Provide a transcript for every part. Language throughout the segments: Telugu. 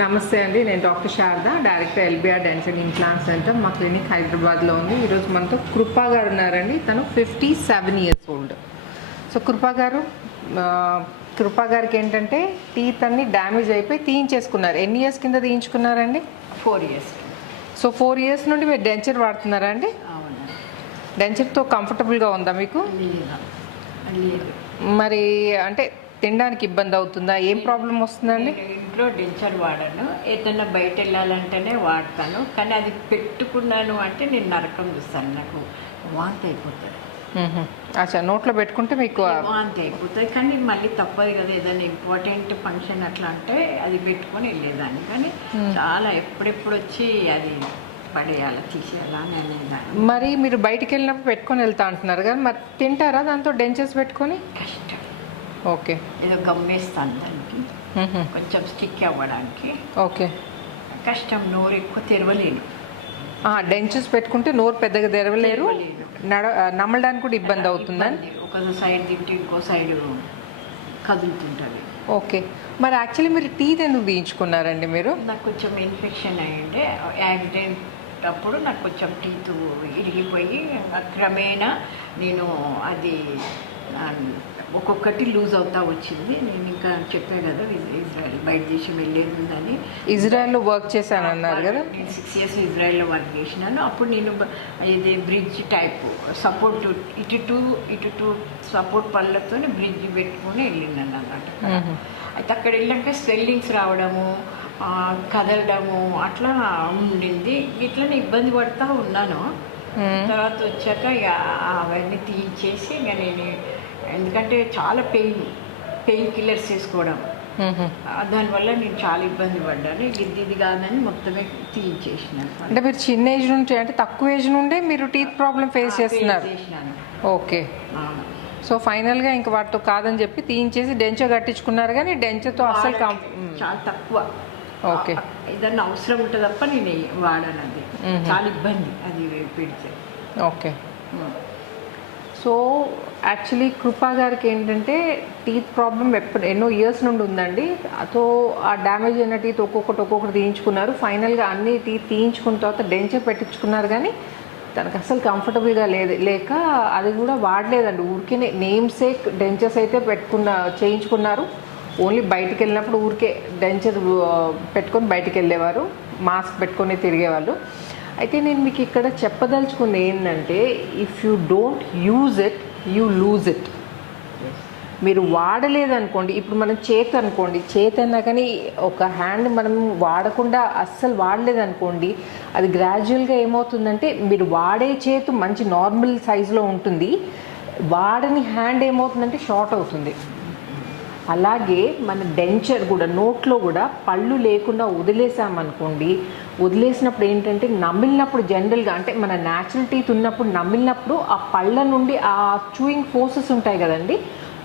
నమస్తే అండి, నేను doctor Sharada, director LBR dental implant centre. మా క్లినిక్ హైదరాబాద్లో ఉంది. ఈరోజు మనతో కృపా గారు ఉన్నారండి. తను 57 years ఓల్డ్. సో కృపా గారికి ఏంటంటే టీత్ అన్ని డ్యామేజ్ అయిపోయి తీయించేసుకున్నారు. ఎన్ని ఇయర్స్ కింద తీయించుకున్నారండి? 4 years. సో 4 years నుండి మీరు డెంచర్ వాడుతున్నారా అండి? అవును. డెంచర్తో కంఫర్టబుల్గా ఉందా మీకు? లేదు. మరి అంటే తినడానికి ఇబ్బంది అవుతుందా? ఏం ప్రాబ్లం వస్తుందండి? ఇంట్లో డెంచర్ వాడను, ఏదైనా బయట వెళ్ళాలంటేనే వాడతాను. కానీ అది పెట్టుకున్నాను అంటే నేను నరకం చూస్తాను, నాకు వాంతి అయిపోతుంది. అచ్చా, నోట్లో పెట్టుకుంటే మీకు వాంతి అయిపోతుంది. కానీ మళ్ళీ తప్పదు కదా, ఏదైనా ఇంపార్టెంట్ ఫంక్షన్ అట్లా అంటే అది పెట్టుకొని వెళ్ళేదాన్ని. కానీ చాలా ఎప్పుడెప్పుడు వచ్చి అది పడేయాలి, తీసేయాలా అని అనేదాన్ని. మరి మీరు బయటికి వెళ్ళినప్పుడు పెట్టుకొని వెళ్తా అంటున్నారు కదా, మరి తింటారా దాంతో డెంచర్స్ పెట్టుకొని? కష్టం. ఓకే, ఏదో గమ్మేస్తాను దానికి, కొంచెం స్టిక్ అవ్వడానికి. ఓకే, కష్టం. నోరు ఎక్కువ తెరవలేను. డెంచర్స్ పెట్టుకుంటే నోరు పెద్దగా తెరవలేరు, నమ్మడానికి కూడా ఇబ్బంది అవుతుందని. ఒక సైడ్ తింటే ఇంకో సైడ్ కదులుతుంటుంది. ఓకే, మరి యాక్చువల్లీ మీరు టీత్ ఎందుకు తీయించుకున్నారండి మీరు? నాకు కొంచెం ఇన్ఫెక్షన్ అయ్యిండే యాక్సిడెంట్ అప్పుడు. నాకు కొంచెం టీత్ ఇరిగిపోయి క్రమేణా నేను అది ఒక్కొక్కటి లూజ్ అవుతా వచ్చింది. నేను ఇంకా చెప్పాను కదా, ఇజ్రాయెల్ బయట దేశం వెళ్ళేది ఉందని. ఇజ్రాయెల్లో వర్క్ చేశాను అన్నారు కదా. నేను 6 years ఇజ్రాయెల్లో వర్క్ చేసినాను. అప్పుడు నేను ఇది బ్రిడ్జ్ టైప్ సపోర్ట్ ఇటు టూ సపోర్ట్ పళ్ళతో బ్రిడ్జ్ పెట్టుకొని వెళ్ళినాను అన్నమాట. అయితే అక్కడ వెళ్ళాక స్వెల్లింగ్స్ రావడము, కదలడము అట్లా ఉండింది. ఇట్లనే ఇబ్బంది పడుతూ ఉన్నాను. తర్వాత వచ్చాక ఇక అవన్నీ తీయించేసి ఇక నేను, ఎందుకంటే చాలా పెయిన్ కిల్లర్స్ వేసుకోవడం, దానివల్ల నేను చాలా ఇబ్బంది పడ్డాను. ఇది కాదని మొత్తమే తీయించేసినాను. అంటే మీరు చిన్న ఏజ్ నుండి, అంటే తక్కువ ఏజ్ నుండే మీరు టీత్ ప్రాబ్లం ఫేస్ చేస్తున్నారు? ఓకే. సో ఫైనల్గా ఇంకా వాటితో కాదని చెప్పి తీయించేసి డెంచర్ కట్టించుకున్నారు. కానీ డెంచర్తో అస్సలు చాలా తక్కువ. ఓకే, ఏదన్నా అవసరం ఉంటుంది తప్ప నేను వాడాను. అది చాలా ఇబ్బంది అది పెడితే. ఓకే. సో యాక్చువల్లీ కృపా గారికి ఏంటంటే టీత్ ప్రాబ్లం ఎన్నో ఇయర్స్ నుండి ఉందండి. సో ఆ డ్యామేజ్ అయిన టీత్ ఒక్కొక్కటి తీయించుకున్నారు. ఫైనల్గా అన్ని టీత్ తీయించుకున్న తర్వాత డెంచర్ పెట్టించుకున్నారు. కానీ తనకు అసలు కంఫర్టబుల్గా లేక అది కూడా వాడలేదండి. ఊరికే నేమ్ సేక్ డెంచర్స్ అయితే చేయించుకున్నారు. ఓన్లీ బయటికి వెళ్ళినప్పుడు ఊరికే డెంచర్ పెట్టుకొని బయటికి వెళ్ళేవారు, మాస్క్ పెట్టుకొని తిరిగేవాళ్ళు. అయితే నేను మీకు ఇక్కడ చెప్పదలుచుకుంది ఏంటంటే, if you don't use it you lose it. మీరు వాడలేదనుకోండి, ఇప్పుడు మనం చేతి అన్నా కానీ ఒక హ్యాండ్ మనం వాడకుండా అస్సలు వాడలేదనుకోండి, అది గ్రాడ్యువల్గా ఏమవుతుందంటే మీరు వాడే చేతు మంచి నార్మల్ సైజులో ఉంటుంది, వాడని హ్యాండ్ ఏమవుతుందంటే షార్ట్ అవుతుంది. అలాగే మన డెంచర్ కూడా, నోట్లో కూడా పళ్ళు లేకుండా వదిలేసినప్పుడు ఏంటంటే నమిలినప్పుడు జనరల్గా, అంటే మన న్యాచురల్ టీత్ ఉన్నప్పుడు నమిలినప్పుడు ఆ పళ్ళ నుండి ఆ చూయింగ్ ఫోర్సెస్ ఉంటాయి కదండి,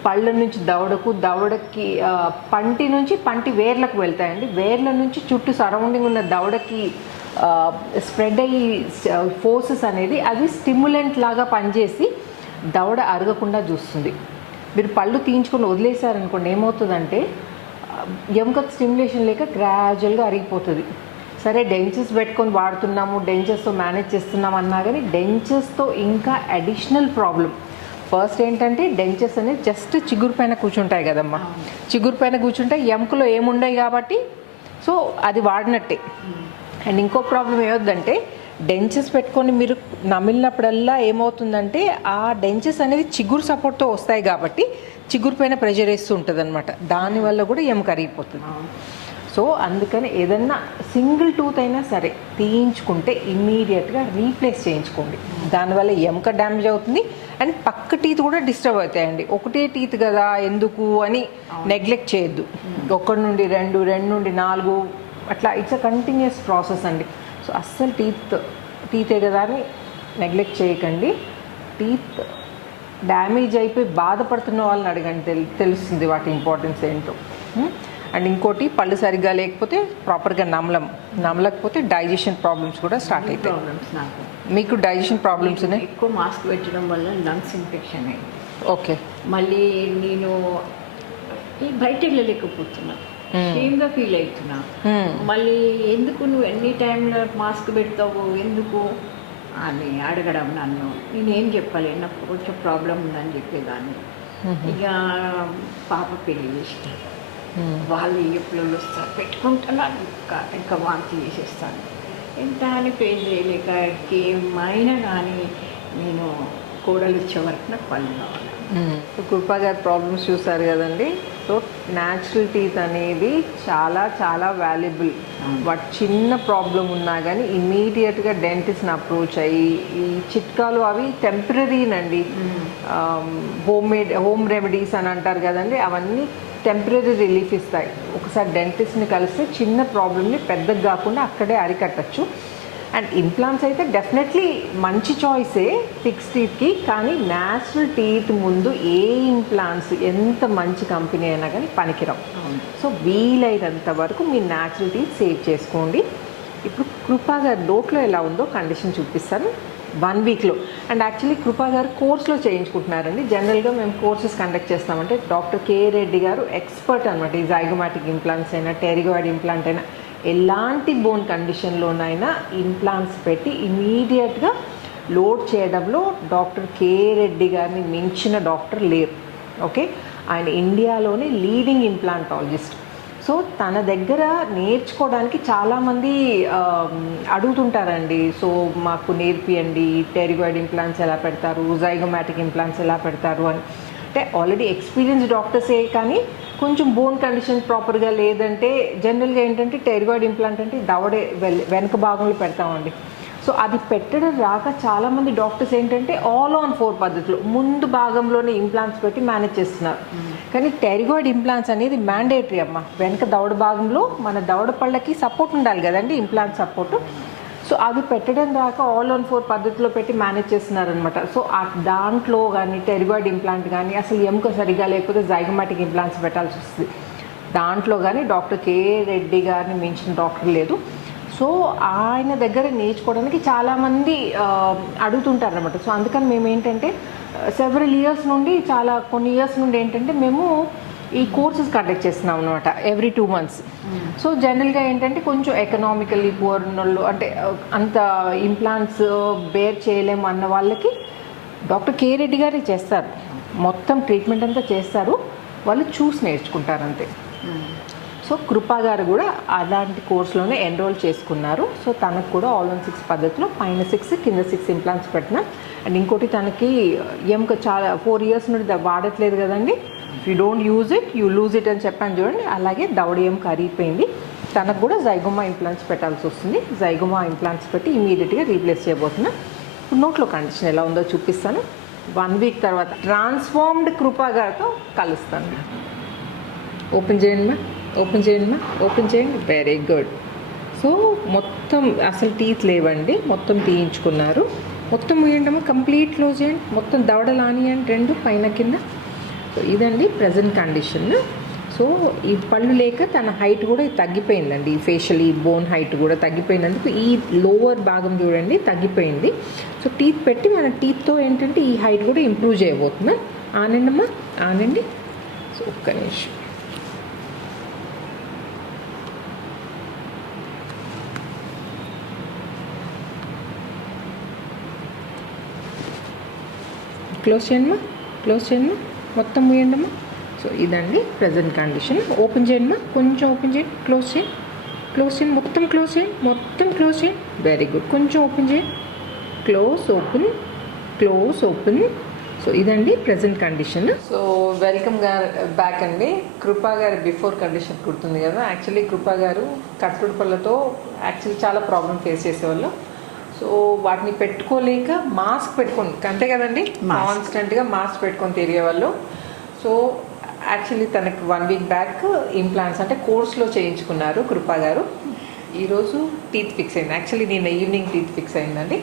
పళ్ళ నుంచి దవడకి పంటి నుంచి పంటి వేర్లకు వెళ్తాయండి. వేర్ల నుంచి చుట్టూ సరౌండింగ్ ఉన్న దవడకి స్ప్రెడ్ అయ్యి ఫోర్సెస్ అనేది అది స్టిమ్యులెంట్ లాగా పనిచేసి దవడ అరగకుండా చూస్తుంది. మీరు పళ్ళు తీయించుకొని వదిలేశారనుకోండి, ఏమవుతుందంటే ఎముక స్టిమ్యులేషన్ లేక గ్రాడ్యువల్గా అరిగిపోతుంది. సరే డెంచర్స్ పెట్టుకొని వాడుతున్నాము, డెంచర్స్తో మేనేజ్ చేస్తున్నాం అన్నా కానీ డెంచర్స్తో ఇంకా అడిషనల్ ప్రాబ్లం. ఫస్ట్ ఏంటంటే డెంచర్స్ అనేది జస్ట్ చిగురు పైన కూర్చుంటాయి కదమ్మా, చిగురు పైన కూర్చుంటే ఎముకలో ఏముండయి కాబట్టి సో అది వాడినట్టే. అండ్ ఇంకో ప్రాబ్లం ఏమవుతుందంటే డెంచర్స్ పెట్టుకొని మీరు నమిలినప్పుడల్లా ఏమవుతుందంటే ఆ డెంచర్స్ అనేది చిగురు సపోర్ట్తో వస్తాయి కాబట్టి చిగురు పైన ప్రెషర్ వేస్తూ ఉంటుంది అనమాట. దానివల్ల కూడా ఎముక కరిగిపోతుంది. సో అందుకని ఏదన్నా సింగిల్ టూత్ అయినా సరే తీయించుకుంటే ఇమ్మీడియట్గా రీప్లేస్ చేయించుకోండి. దానివల్ల ఎముక డ్యామేజ్ అవుతుంది అండ్ పక్క టీత్ కూడా డిస్టర్బ్ అవుతాయండి. ఒకటే టీత్ కదా ఎందుకు అని నెగ్లెక్ట్ చేయొద్దు. 1 నుండి 2, 2 నుండి 4 అట్లా ఇట్స్ అ కంటిన్యూస్ ప్రాసెస్ అండి. సో అస్సలు టీతే కదా అని నెగ్లెక్ట్ చేయకండి. టీత్ డ్యామేజ్ అయిపోయి బాధపడుతున్న వాళ్ళని అడగండి, తెలుస్తుంది వాటి ఇంపార్టెన్స్ ఏంటో. అండ్ ఇంకోటి, పళ్ళు సరిగ్గా లేకపోతే ప్రాపర్గా నమలకపోతే డైజెషన్ ప్రాబ్లమ్స్ కూడా స్టార్ట్ అవుతాయి. మీకు డైజెషన్ ప్రాబ్లమ్స్ ఉన్నాయి? ఎక్కువ మాస్క్ పెట్టడం వల్ల లంగ్స్ ఇన్ఫెక్షన్ అయింది. ఓకే. మళ్ళీ నేను బయట వెళ్ళలేకపోతున్నాను. షేమ్గా ఫీల్ అవుతున్నా. మళ్ళీ ఎందుకు నువ్వు ఎన్ని టైంలో మాస్క్ పెడతావు ఎందుకు అని అడగడం నన్ను. నేనేం చెప్పాలి, నాకు కొంచెం ప్రాబ్లం ఉందని చెప్పేదాన్ని. ఇక పాప పెళ్లి చేస్తారు, వాళ్ళు ఎప్పుడు వస్తారు పెట్టుకుంటున్నాను, ఇంకా వాంతి చేసేస్తాను. ఎంత అని పే చేయలేక ఏమైనా కానీ నేను కోడలు ఇచ్చే వరకు నాకు పళ్ళు కావాలి. కృపా గారి ప్రాబ్లమ్స్ చూసారు కదండి. సో న్యాచురల్ టీత్ అనేది చాలా చాలా వాల్యుబుల్. వాటి చిన్న ప్రాబ్లం ఉన్నా కానీ ఇమీడియట్గా డెంటిస్ట్ని అప్రోచ్ అయ్యి ఈ చిట్కాలు అవి టెంపరీనండి. హోమ్ రెమెడీస్ అని అంటారు కదండి, అవన్నీ టెంపరీ రిలీఫ్ ఇస్తాయి. ఒకసారి డెంటిస్ట్ని కలిస్తే చిన్న ప్రాబ్లమ్ని పెద్దగా కాకుండా అక్కడే అరికట్టచ్చు. అండ్ ఇంప్లాంట్స్ అయితే డెఫినెట్లీ మంచి చాయిసే ఫిక్స్ టీత్కి, కానీ న్యాచురల్ టీత్ ముందు ఏ ఇంప్లాంట్స్ ఎంత మంచి కంపెనీ అయినా కానీ పనికిరావు. సో వీలైనంత వరకు మీ న్యాచురల్ టీత్ సేవ్ చేసుకోండి. ఇప్పుడు కృపా గారి నోట్లో ఎలా ఉందో కండిషన్ చూపిస్తాను 1 వీక్లో. అండ్ యాక్చువల్లీ కృపా గారు కోర్స్లో చేయించుకుంటున్నారండి. జనరల్గా మేము కోర్సెస్ కండక్ట్ చేస్తామంటే డాక్టర్ కే రెడ్డి గారు ఎక్స్పర్ట్ అనమాట. ఈ జైగోమాటిక్ ఇంప్లాంట్స్ అయినా టెరిగాయిడ్ ఇంప్లాంట్ అయినా ఎలాంటి బోన్ కండిషన్లోనైనా ఇంప్లాంట్స్ పెట్టి ఇమీడియట్గా లోడ్ చేయడంలో డాక్టర్ కే రెడ్డి గారిని మించిన డాక్టర్ లేరు. ఓకే, ఆయన ఇండియాలోనే లీడింగ్ ఇంప్లాంటాలజిస్ట్. సో తన దగ్గర నేర్చుకోవడానికి చాలామంది అడుగుతుంటారండి. సో మాకు నేర్పియండి, టెరిగాయిడ్ ఇంప్లాంట్స్ ఎలా పెడతారు, జైగోమాటిక్ ఇంప్లాంట్స్ ఎలా పెడతారు అని. అంటే ఆల్రెడీ ఎక్స్పీరియన్స్ డాక్టర్సే, కానీ కొంచెం బోన్ కండిషన్ ప్రాపర్గా లేదంటే జనరల్గా ఏంటంటే టెరిగాయిడ్ ఇంప్లాంట్ అంటే దవడే వెనక భాగంలో పెడతామండి. సో అది పెట్టడం రాక చాలామంది డాక్టర్స్ ఏంటంటే ఆల్ ఆన్ 4 పద్ధతిలో ముందు భాగంలోనే ఇంప్లాంట్స్ పెట్టి మేనేజ్ చేస్తున్నారు. కానీ టెరిగాయిడ్ ఇంప్లాంట్స్ అనేది మ్యాండేటరీ అమ్మ. వెనక దవడ భాగంలో మన దవడ పళ్ళకి సపోర్ట్ ఉండాలి కదండి, ఇంప్లాంట్ సపోర్టు. సో అవి పెట్టడం రాక ఆల్ ఆన్ 4 పద్ధతిలో పెట్టి మేనేజ్ చేస్తున్నారనమాట. సో దాంట్లో కానీ టెరిగాయిడ్ ఇంప్లాంట్ కానీ అసలు ఎముక సరిగా లేకపోతే జైగోమాటిక్ ఇంప్లాంట్స్ పెట్టాల్సి వస్తుంది. దాంట్లో కానీ డాక్టర్ కే రెడ్డి గారిని మించిన డాక్టర్ లేదు. సో ఆయన దగ్గర నేర్చుకోవడానికి చాలామంది అడుగుతుంటారనమాట. సో అందుకని మేము ఏంటంటే సెవెరల్ ఇయర్స్ నుండి కొన్ని ఇయర్స్ నుండి ఏంటంటే మేము ఈ కోర్సెస్ కండక్ట్ చేస్తున్నాం అనమాట ఎవ్రీ 2 months. సో జనరల్గా ఏంటంటే కొంచెం ఎకనామికల్లీ పూర్ ఉన్నోళ్ళు, అంటే అంత ఇంప్లాంట్స్ బేర్ చేయలేము అన్న వాళ్ళకి డాక్టర్ కే రెడ్డి గారే చేస్తారు, మొత్తం ట్రీట్మెంట్ అంతా చేస్తారు. వాళ్ళు చూసి నేర్చుకుంటారు అంతే. సో కృపా గారు కూడా అలాంటి కోర్సులోనే ఎన్రోల్ చేసుకున్నారు. సో తనకు కూడా ఆల్ ఆన్ 6 పద్ధతిలో పైన 6 కింద 6 ఇంప్లాంట్స్ పెట్టినా. అండ్ ఇంకోటి తనకి ఎముక చాలా 4 years నుండి వాడట్లేదు కదండి. You don't use it you lose it అని చెప్పాను చూడండి, అలాగే దవడ ఎముక అరిగిపోయింది. తనకు కూడా జైగోమా ఇంప్లాంట్స్ పెట్టాల్సి వస్తుంది. జైగోమా ఇంప్లాంట్స్ పెట్టి ఇమీడియట్గా రీప్లేస్ చేయబోతున్నా. ఇప్పుడు నోట్లో కండిషన్ ఎలా ఉందో చూపిస్తాను. 1 week తర్వాత ట్రాన్స్ఫార్మ్డ్ కృపా గారితో కలుస్తాను. ఓపెన్ చేయండి మా, ఓపెన్ చేయండి మా, ఓపెన్ చేయండి. Very good. సో మొత్తం అసలు టీత్ లేవండి, మొత్తం తీయించుకున్నారు. మొత్తం ముయ్యండమ్మా, కంప్లీట్ క్లోజ్ చేయండి. మొత్తం దవడలు ఆనియండి 2 పైన కింద. సో ఇదండి ప్రజెంట్ కండిషన్. సో ఈ పళ్ళు లేక తన హైట్ కూడా తగ్గిపోయిందండి. ఈ ఫేషియల్ ఈ బోన్ హైట్ కూడా తగ్గిపోయినందుకు ఈ లోవర్ భాగం చూడండి తగ్గిపోయింది. సో టీత్ పెట్టి మన టీత్తో ఏంటంటే ఈ హైట్ కూడా ఇంప్రూవ్ చేయబోతున్నాం. ఆనండి అమ్మా, ఆనండి. సో ఒక్క నిమిషం. క్లోజ్ చేయండి మా, క్లోజ్ చేయండి మా, మొత్తం ముయ్యండి అమ్మా. సో ఇదండి ప్రజెంట్ కండిషన్. ఓపెన్ చేయండి మా, కొంచెం ఓపెన్ చేయండి. క్లోజ్ చేయండి, క్లోజ్ చేయండి, మొత్తం క్లోజ్ చేయండి, మొత్తం క్లోజ్ చేయండి. Very good. కొంచెం ఓపెన్ చేయండి. Close, open, close, open. So ఇదండి ప్రజెంట్ కండిషన్. సో వెల్కమ్ గారు బ్యాక్ అండి. కృపా గారి బిఫోర్ కండిషన్ గుర్తుంది కదా. యాక్చువల్లీ కృపా గారు కట్టుడు పళ్ళతో యాక్చువల్లీ చాలా ప్రాబ్లం ఫేస్ చేసేవాళ్ళు. సో వాటిని పెట్టుకోలేక మాస్క్ పెట్టుకొని, అంతే కదండి, కాన్స్టెంట్గా మాస్క్ పెట్టుకొని తిరిగేవాళ్ళు. సో యాక్చువల్లీ తనకి 1 week బ్యాక్ ఇంప్లాంట్స్ అంటే కోర్స్లో చేయించుకున్నారు కృపా గారు. ఈరోజు టీత్ ఫిక్స్ అయింది. యాక్చువల్లీ నిన్న ఈవినింగ్ టీత్ ఫిక్స్ అయిందండి.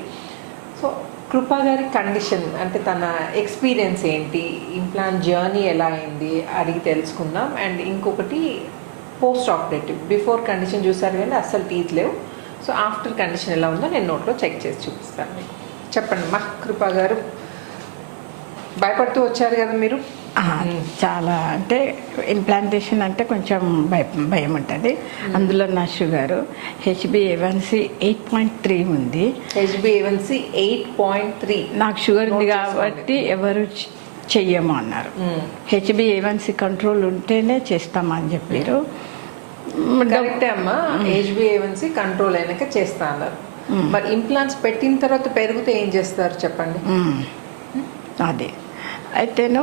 సో కృపా గారి కండిషన్ అంటే తన ఎక్స్పీరియన్స్ ఏంటి, ఇంప్లాంట్ జర్నీ ఎలా అయింది అడిగి తెలుసుకుందాం. అండ్ ఇంకొకటి పోస్ట్ ఆపరేటివ్ బిఫోర్ కండిషన్ చూసారు కానీ అస్సలు టీత్ లేవు. సో ఆఫ్టర్ కండిషన్ ఎలా ఉందో నేను నోట్లో చెక్ చేసి చూపిస్తాను మీకు. చెప్పండి మా కృపా గారు, భయపడుతూ వచ్చారు కదా మీరు. చాలా అంటే ఇంప్లాంటేషన్ అంటే కొంచెం భయం ఉంటుంది. అందులో నా షుగరు HbA1c 8.3 ఉంది. HbA1c 8.3. నాకు షుగర్ ఉంది కాబట్టి ఎవరు చెయ్యము అన్నారు. HbA1c కంట్రోల్ ఉంటేనే చేస్తామని చెప్పారు. కరెక్టే అమ్మా, HbA1c కంట్రోల్ అయినాక చేస్తా అన్నారు. మరి ఇంప్లాంట్స్ పెట్టిన తర్వాత పెరిగితే ఏం చేస్తారు చెప్పండి. అదే అయితేనో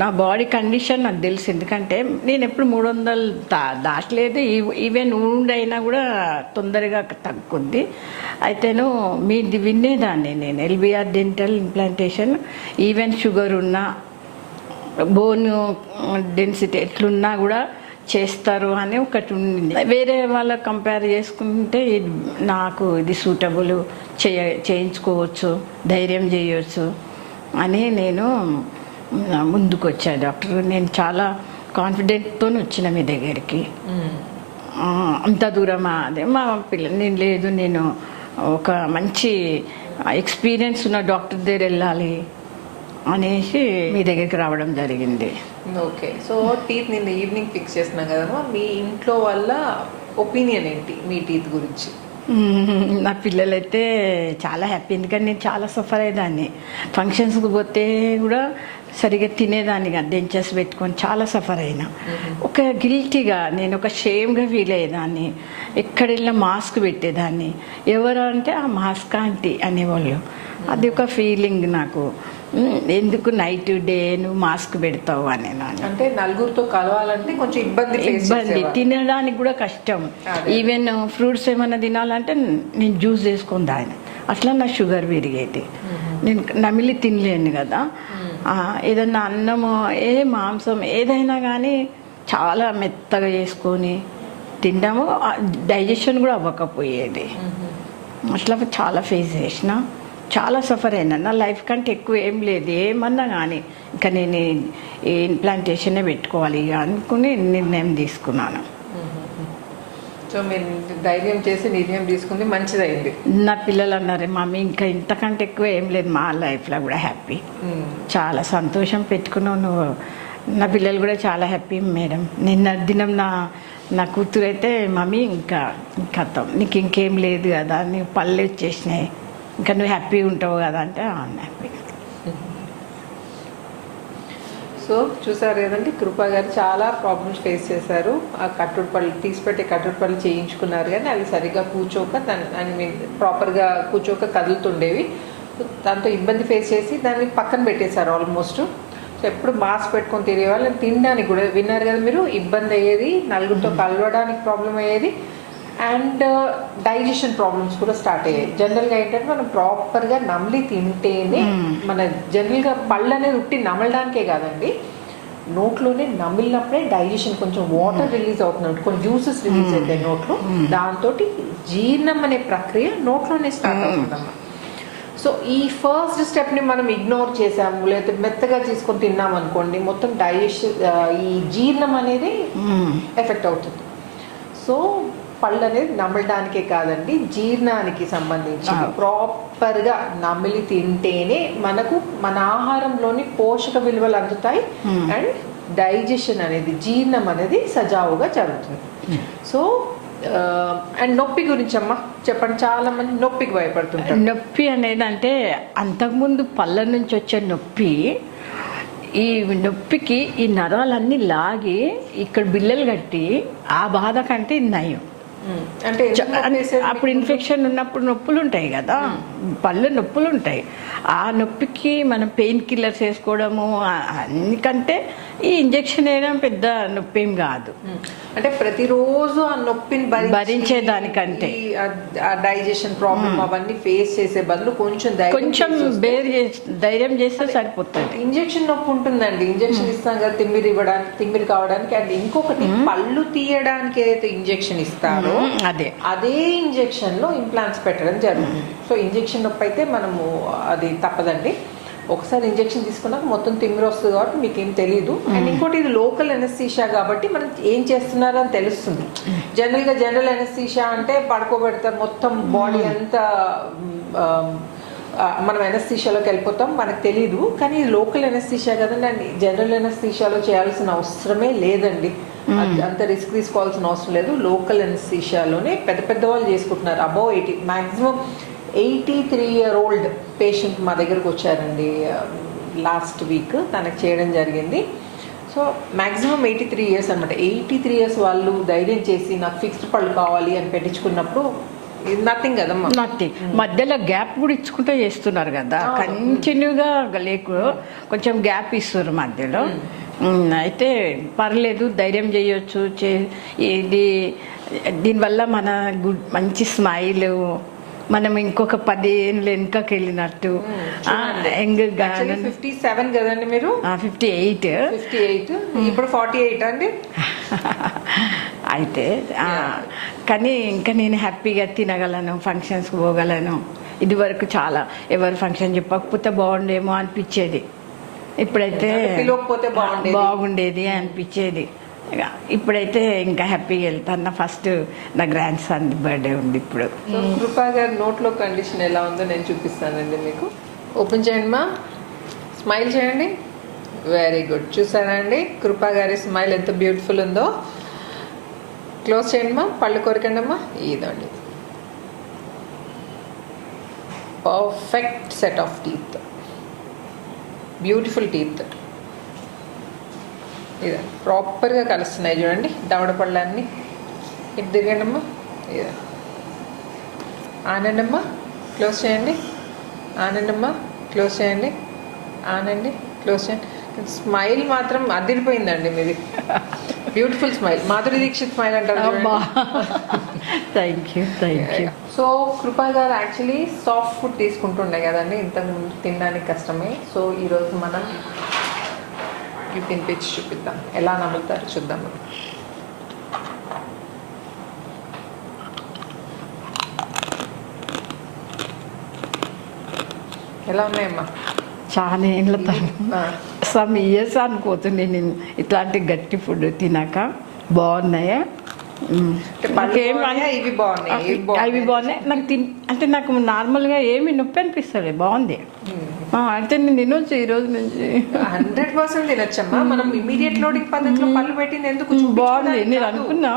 నా బాడీ కండిషన్ నాకు తెలుసు, ఎందుకంటే నేను ఎప్పుడు 300 దాటలేదు. ఈవెన్ అయినా కూడా తొందరగా తగ్గుద్ది. అయితేనో మీది వినేదాన్ని నేను, LBR dental implantation even sugar ఉన్నా బోన్ డెన్సిటీ ఎట్లున్నా కూడా చేస్తారు అని ఒకటి ఉంది. వేరే వాళ్ళకి కంపేర్ చేసుకుంటే నాకు ఇది సూటబుల్, చేయించుకోవచ్చు, ధైర్యం చేయవచ్చు అని నేను ముందుకు వచ్చాను డాక్టర్. నేను చాలా కాన్ఫిడెంట్తో వచ్చిన మీ దగ్గరికి. అంత దూరమా అదే మా పిల్లలు నేను లేదు, నేను ఒక మంచి ఎక్స్పీరియన్స్ ఉన్న డాక్టర్ దగ్గర వెళ్ళాలి అనేసి మీ దగ్గరికి రావడం జరిగింది. ఓకే, సో టీత్ నిన్న ఈవినింగ్ ఫిక్స్ చేస్తున్నాం కదమ్మా, మీ ఇంట్లో వాళ్ళ ఒపీనియన్ ఏంటి మీ టీత్ గురించి? నా పిల్లలైతే చాలా హ్యాపీ, ఎందుకంటే నేను చాలా సఫర్ అయ్యేదాన్ని. ఫంక్షన్స్కి పోతే కూడా సరిగ్గా తినేదాన్ని కాదు, డెంచర్స్ పెట్టుకొని చాలా సఫర్ అయినా. ఒక గిల్టీగా నేను ఒక షేమ్గా ఫీల్ అయ్యేదాన్ని. ఎక్కడ వెళ్ళినా మాస్క్ పెట్టేదాన్ని. ఎవరు అంటే ఆ మాస్క్ ఆంటీ అనేవాళ్ళు. అది ఒక ఫీలింగ్ నాకు, ఎందుకు నైట్ డే నువ్వు మాస్క్ పెడతావు అని. అంటే నలుగురితో కలవాలంటే కొంచెం ఇబ్బంది, తినడానికి కూడా కష్టం. ఈవెన్ ఫ్రూట్స్ ఏమైనా తినాలంటే నేను జ్యూస్ చేసుకొని తాగిన, అట్లా నా షుగర్ పెరిగేది. నేను నమిలి తినలేను కదా. ఏదన్నా అన్నము మాంసం ఏదైనా కానీ చాలా మెత్తగా చేసుకొని తినడము, డైజెషన్ కూడా అవ్వకపోయేది. అట్లా చాలా ఫేస్ చేసిన, చాలా సఫర్ అయినా. నా లైఫ్ కంటే ఎక్కువ ఏం లేదు, ఏమన్నా కానీ ఇంకా నేను ఈ ఇంప్లాంటేషనే పెట్టుకోవాలి అనుకుని నిర్ణయం తీసుకున్నాను. సో మీరు ధైర్యం చేసి నిర్ణయం తీసుకుంది మంచిదైంది. నా పిల్లలు అన్నారు, మమ్మీ ఇంకా ఇంతకంటే ఎక్కువ ఏం లేదు మా లైఫ్లో కూడా హ్యాపీ, చాలా సంతోషం పెట్టుకున్నావు నువ్వు. నా పిల్లలు కూడా చాలా హ్యాపీ మేడం. నిన్న దినం నా కూతురు అయితే మమ్మీ ఇంకా నీకు ఇంకేం లేదు కదా, నీకు పళ్ళు వచ్చేసినాయి, ఇంకా నువ్వు హ్యాపీగా ఉంటావు కదా అంటే హ్యాపీ. సో చూసారు కదండి, కృపా గారు చాలా ప్రాబ్లమ్స్ ఫేస్ చేశారు. ఆ కట్టుడు పళ్ళు తీసిపెట్టే కట్టుడు పళ్ళు చేయించుకున్నారు, కానీ అవి సరిగ్గా కూర్చోక ప్రాపర్గా కూర్చోక కదులుతుండేవి. దాంతో ఇబ్బంది ఫేస్ చేసి దాన్ని పక్కన పెట్టేశారు ఆల్మోస్ట్. సో ఎప్పుడు మాస్క్ పెట్టుకొని తిరిగే వాళ్ళు, తినడానికి కూడా విన్నారు కదా మీరు, ఇబ్బంది అయ్యేది, నలుగురితో కలవడానికి ప్రాబ్లం అయ్యేది, అండ్ డైజెషన్ ప్రాబ్లమ్స్ కూడా స్టార్ట్ అయ్యాయి. జనరల్గా ఏంటంటే మనం ప్రాపర్గా నమిలి తింటేనే, మన జనరల్గా పళ్ళు అనేది ఉట్టి నమలడానికే కాదండి, నోట్లోనే నమిలినప్పుడే డైజెషన్ కొంచెం వాటర్ రిలీజ్ అవుతుంది, కొంచెం జ్యూసెస్ రిలీజ్ అవుతాయి నోట్లో, దాంతో జీర్ణం అనే ప్రక్రియ నోట్లోనే స్టార్ట్ అవుతుందమ్మా. సో ఈ ఫస్ట్ స్టెప్ని మనం ఇగ్నోర్ చేసాము, లేకపోతే మెత్తగా తీసుకొని తిన్నాం అనుకోండి, మొత్తం డైజెషన్ ఈ జీర్ణం అనేది ఎఫెక్ట్ అవుతుంది. సో పళ్ళు అనేది నమలడానికే కాదండి, జీర్ణానికి సంబంధించి ప్రాపర్గా నమిలి తింటేనే మనకు మన ఆహారంలోని పోషక విలువలు అందుతాయి, అండ్ డైజెషన్ అనేది, జీర్ణం అనేది సజావుగా జరుగుతుంది. సో అండ్ నొప్పి గురించి అమ్మా చెప్పండి, చాలా మంది నొప్పికి భయపడుతుంటారు. నొప్పి అనేది అంటే అంతకుముందు పళ్ళ నుంచి వచ్చే నొప్పి, ఈ నొప్పికి ఈ నరాలన్నీ లాగి ఇక్కడ బిల్లలు కట్టి ఆ బాధ కంటే నయం. అంటే అప్పుడు ఇన్ఫెక్షన్ ఉన్నప్పుడు నొప్పులు ఉంటాయి కదా, పళ్ళు నొప్పులు ఉంటాయి. ఆ నొప్పికి మనం పెయిన్ కిల్లర్స్ వేసుకోవడము, అందుకంటే ఈ ఇంజెక్షన్ వేయడం పెద్ద నొప్పి ఏం కాదు. అంటే ప్రతిరోజు ఆ నొప్పిని భరించేదానికంటే డైజెషన్ ప్రాబ్లం అవన్నీ ఫేస్ చేసే బదులు కొంచెం ధైర్యం చేస్తే సరిపోతుంది. ఇంజెక్షన్ నొప్పి ఉంటుందండి, ఇంజెక్షన్ ఇస్తాం కదా తిమ్మిరి కావడానికి, అండ్ ఇంకొకటి పళ్ళు తీయడానికి ఏదైతే ఇంజెక్షన్ ఇస్తారో అదే ఇంజెక్షన్ లో ఇంప్లాంట్స్ పెట్టడం జరుగుతుంది. సో ఇంజెక్షన్ నొప్పి అయితే మనము అది తప్పదండి, ఒకసారి ఇంజెక్షన్ తీసుకున్నాక మొత్తం తిమ్మిరి వస్తుంది కాబట్టి మీకు ఏం తెలియదు. అండ్ ఇంకోటి ఇది లోకల్ ఎనస్థీషియా కాబట్టి మనం ఏం చేస్తున్నారో అని తెలుస్తుంది. జనరల్ ఎనస్థీషియా అంటే పడుకోబెడతారు, మొత్తం బాడీ అంతా మనం ఎనస్థీషియాలోకి వెళ్ళిపోతాం, మనకు తెలీదు. కానీ లోకల్ ఎనస్థీషియా కదండి, అండి జనరల్ ఎనస్థీషియాలో చేయాల్సిన అవసరమే లేదండి. అంత రిస్క్ తీసుకోవాల్సిన అవసరం లేదు. లోకల్ ఎనస్థీషియాలోనే పెద్ద పెద్ద వాళ్ళు చేసుకుంటున్నారు. అబౌవ్ 80, మ్యాక్సిమం 83-year-old పేషెంట్ మా దగ్గరకు వచ్చారండి లాస్ట్ వీక్. తనకు చేయడం జరిగింది. సో మ్యాక్సిమం 83 years అనమాట. 83 years వాళ్ళు ధైర్యం చేసి నాకు ఫిక్స్డ్ పళ్ళు కావాలి అని పెట్టించుకున్నప్పుడు నథింగ్ కదమ్మా. నథింగ్. మధ్యలో గ్యాప్ కూడా ఇచ్చుకుంటూ చేస్తున్నారు కదా, కంటిన్యూగా లేకు కొంచెం గ్యాప్ ఇస్తున్నారు మధ్యలో. అయితే పర్లేదు, ధైర్యం చేయొచ్చు. ఇది దీనివల్ల మన మంచి స్మైల్, మనం ఇంకొక 10 ఏళ్ళు వెనుకకి వెళ్ళినట్టు. యంగ్గా 57 కదండి మీరు? 58. ఇప్పుడు 48 అండి. అయితే కానీ ఇంకా నేను హ్యాపీగా తినగలను, ఫంక్షన్స్కి పోగలను. ఇది వరకు చాలా ఎవరు ఫంక్షన్ చెప్పకపోతే బాగుండేమో అనిపించేది. ఇప్పుడైతే పిలవకపోతే బాగుండేది అనిపించేది. ఇప్పుడైతే ఇంకా హ్యాపీగా వెళ్తాను. ఫస్ట్ నా గ్రాండ్ సన్ బర్త్డే ఉంది ఇప్పుడు. కృపా గారి నోట్లో కండిషన్ ఎలా ఉందో నేను చూపిస్తానండి మీకు. ఓపెన్ చేయండి మా, స్మైల్ చేయండి. Very good. చూసారా అండి కృపా గారి స్మైల్ ఎంత బ్యూటిఫుల్ ఉందో. క్లోజ్ చేయండి మా, పళ్ళు కొరకండి అమ్మా. ఇదండి perfect set of teeth, beautiful teeth. ఇదే ప్రాపర్గా కలుస్తున్నాయి చూడండి దవడ పళ్ళన్నీ. ఇటు తిరగండి అమ్మా. ఇదే ఆనండి అమ్మా, క్లోజ్ చేయండి. ఆనండి అమ్మా, క్లోజ్ చేయండి. ఆనండి, క్లోజ్ చేయండి. స్మైల్ మాత్రం అదిరిపోయిందండి మీది. Beautiful smile, Madhuri Dixit smile అంటారు. Thank you. So Kripa garu actually soft food తీసుకుంటుండే కదండి, ఇంతకుముందు తినడానికి కష్టమే. సో ఈరోజు మనం తినిపించి చూపిద్దాం, ఎలా నమ్ముతారు చూద్దాం. ఎలా ఉన్నాయమ్మా? చాలా ఏళ్ళ సమ్ ఇయర్స్ అనుకోతుంది నేను ఇట్లాంటి గట్టి ఫుడ్ తినాక. బాగున్నాయా? ఇవి బాగున్నాయి. నాకు అంటే నాకు నార్మల్గా ఏమి నొప్పి అనిపిస్తుంది. బాగుంది. అంటే నేను తినొచ్చు ఈ రోజు నుంచి. 100% తినొచ్చమ్మా. మనం ఇమీడియట్ లోడింగ్ పద్ధతిలో పళ్ళు పెట్టింది ఎందుకు? బాగుంది. నేను అనుకున్నా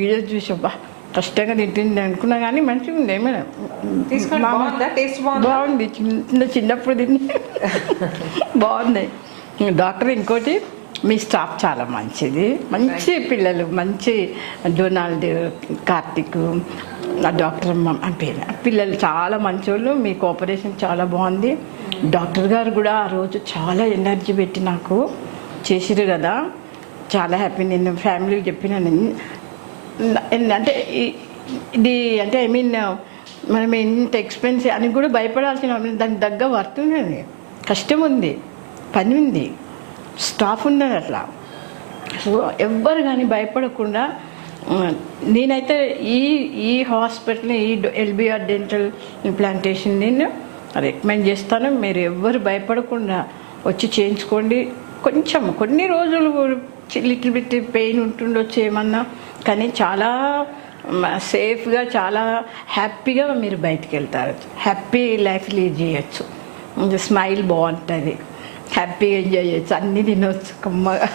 వీడియో చూసా కష్టంగా తింటుంది అనుకున్నా, కానీ మంచిగా ఉంది. ఏమైనా బాగుంది. చిన్నప్పుడు తిని బాగుంది. డాక్టర్ ఇంకోటి, మీ స్టాఫ్ చాలా మంచిది, మంచి పిల్లలు, మంచి డొనాల్డ్, కార్తిక్, డాక్టర్ పిల్లలు చాలా మంచోళ్ళు. మీ కోఆపరేషన్ చాలా బాగుంది. డాక్టర్ గారు కూడా ఆ రోజు చాలా ఎనర్జీ పెట్టి నాకు చేసిరు కదా, చాలా హ్యాపీ. నేను ఫ్యామిలీకి చెప్పినాను. అంటే ఇది అంటే ఐ మీన్ మనం ఇంత ఎక్స్పెన్సివ్ అని కూడా భయపడాల్సిన, దానికి తగ్గ వర్త్ ఉన్నది, కష్టం ఉంది, పని ఉంది, స్టాఫ్ ఉన్నది అట్లా. సో ఎవ్వరు కానీ భయపడకుండా నేనైతే ఈ హాస్పిటల్ని, ఈ ఎల్బిఆర్ డెంటల్ ఇంప్లాంటేషన్ నేను రికమెండ్ చేస్తాను. మీరు ఎవ్వరు భయపడకుండా వచ్చి చేయించుకోండి. కొంచెం కొన్ని రోజులు లిటిల్ బిట్ పెయిన్ ఉంటుండొచ్చు ఏమన్నా, కానీ చాలా సేఫ్గా, చాలా హ్యాపీగా మీరు బయటికి వెళ్తారు. హ్యాపీ లైఫ్ లీడ్ చేయొచ్చు. స్మైల్ బాగుంటుంది, హ్యాపీగా ఎంజాయ్ చేయొచ్చు, అన్నీ తినవచ్చు కమ్మగా.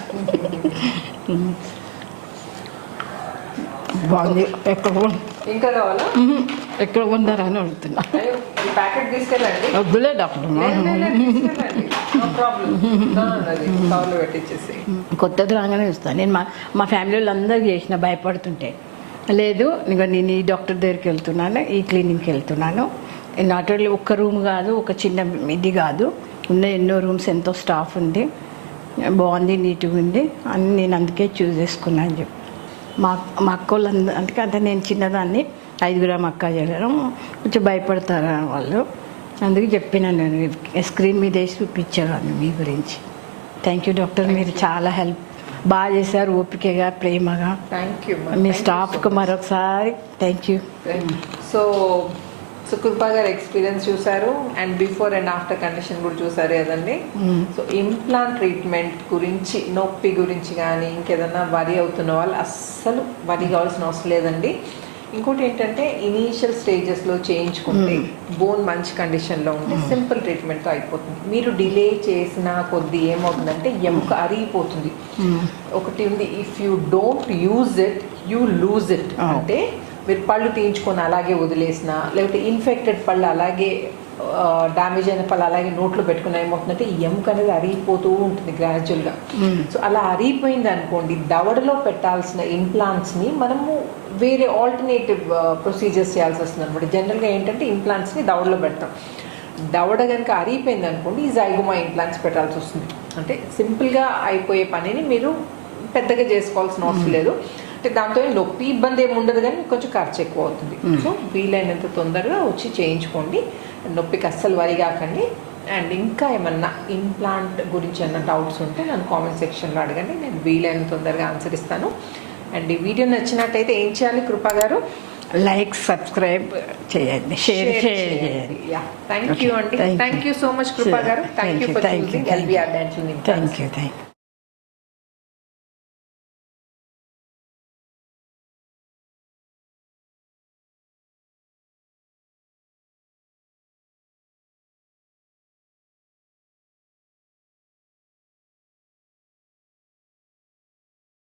బాగుంది. ఇంకా కావాలా? ఎక్కడ కొందరు అని అడుగుతున్నా. ప్యాకెట్ తీసుకెళ్ళండి. వద్దులే డాక్టర్, కొత్తది రాగానే ఇస్తాను. నేను మా ఫ్యామిలీ వాళ్ళందరికీ చేసిన భయపడుతుంటే, లేదు నేను ఈ డాక్టర్ దగ్గరికి వెళ్తున్నాను, ఈ క్లినిక్కి వెళ్తున్నాను. నాట్ ఓన్లీ ఒక్క రూమ్ కాదు, ఒక చిన్న ఇది కాదు, ఉన్న ఎన్నో రూమ్స్, ఎంతో స్టాఫ్ ఉంది, బాగుంది, నీట్గా ఉంది అని నేను అందుకే చూస్ చేసుకున్నాను అని చెప్పి. మా అక్క వాళ్ళు అంటే నేను చిన్నదాన్ని, 5 అక్క చేయడం కొంచెం భయపడతారు వాళ్ళు, అందుకే చెప్పినాను. నేను స్క్రీన్ మీద వేసి చూపించేవాడిని మీ గురించి. థ్యాంక్ యూ డాక్టర్, మీరు చాలా హెల్ప్ బాగా చేశారు, ఓపికగా, ప్రేమగా. Thank you. మీ స్టాఫ్కి మరొకసారి థ్యాంక్ యూ. సో కృపా గారు ఎక్స్పీరియన్స్ చూసారు, and before and after condition కూడా చూసారు కదండి. సో ఇంప్లాంట్ ట్రీట్మెంట్ గురించి, నొప్పి గురించి కానీ ఇంకేదన్నా వరి అవుతున్న వాళ్ళు అస్సలు వరి కావాల్సిన అవసరం లేదండి. ఇంకోటి ఏంటంటే ఇనీషియల్ స్టేజెస్లో చేయించుకుంటే బోన్ మంచి కండిషన్లో ఉంటే సింపుల్ ట్రీట్మెంట్తో అయిపోతుంది. మీరు డిలే చేసిన కొద్దీ ఏమవుతుందంటే ఎముక అరిగిపోతుంది. ఒకటి ఉంది, if you don't use it you lose it. అంటే మీరు పళ్ళు తీయించుకొని అలాగే వదిలేసిన, లేకపోతే ఇన్ఫెక్టెడ్ పళ్ళు అలాగే డ్యామేజ్ అయిన పళ్ళు అలాగే నోట్లో పెట్టుకుని ఏమవుతుందంటే ఈ ఎముక అనేది అరిగిపోతూ ఉంటుంది గ్రాడ్యువల్గా. సో అలా అరిగిపోయింది అనుకోండి, దవడలో పెట్టాల్సిన ఇంప్లాంట్స్ని మనము వేరే ఆల్టర్నేటివ్ ప్రొసీజర్స్ చేయాల్సి వస్తుంది అనమాట. జనరల్గా ఏంటంటే ఇంప్లాంట్స్ని దవడలో పెడతాం. దవడ కనుక అరిగిపోయింది అనుకోండి, ఈ జైగోమా ఇంప్లాంట్స్ పెట్టాల్సి వస్తుంది. అంటే సింపుల్గా అయిపోయే పనిని మీరు పెద్దగా చేసుకోవాల్సిన అవసరం లేదు. అంటే దాంతో నొప్పి ఇబ్బంది ఏమి ఉండదు, కానీ కొంచెం ఖర్చు ఎక్కువ అవుతుంది. సో వీలైనంత తొందరగా వచ్చి చేయించుకోండి, నొప్పికి అస్సలు వరి కాకండి. అండ్ ఇంకా ఏమన్నా ఇంప్లాంట్ గురించి ఏమన్నా డౌట్స్ ఉంటే నన్ను కామెంట్ సెక్షన్లో అడగండి, నేను వీలైనంత తొందరగా ఆన్సర్ ఇస్తాను. అండ్ ఈ వీడియో నచ్చినట్టయితే ఏం చేయాలి కృపా గారు? లైక్, సబ్స్క్రైబ్ చేయండి, షేర్ చేయండి. థ్యాంక్ యూ అండి. థ్యాంక్ యూ సో మచ్ కృపా గారు. Thank you for choosing LBR Dental Implants. Thank you.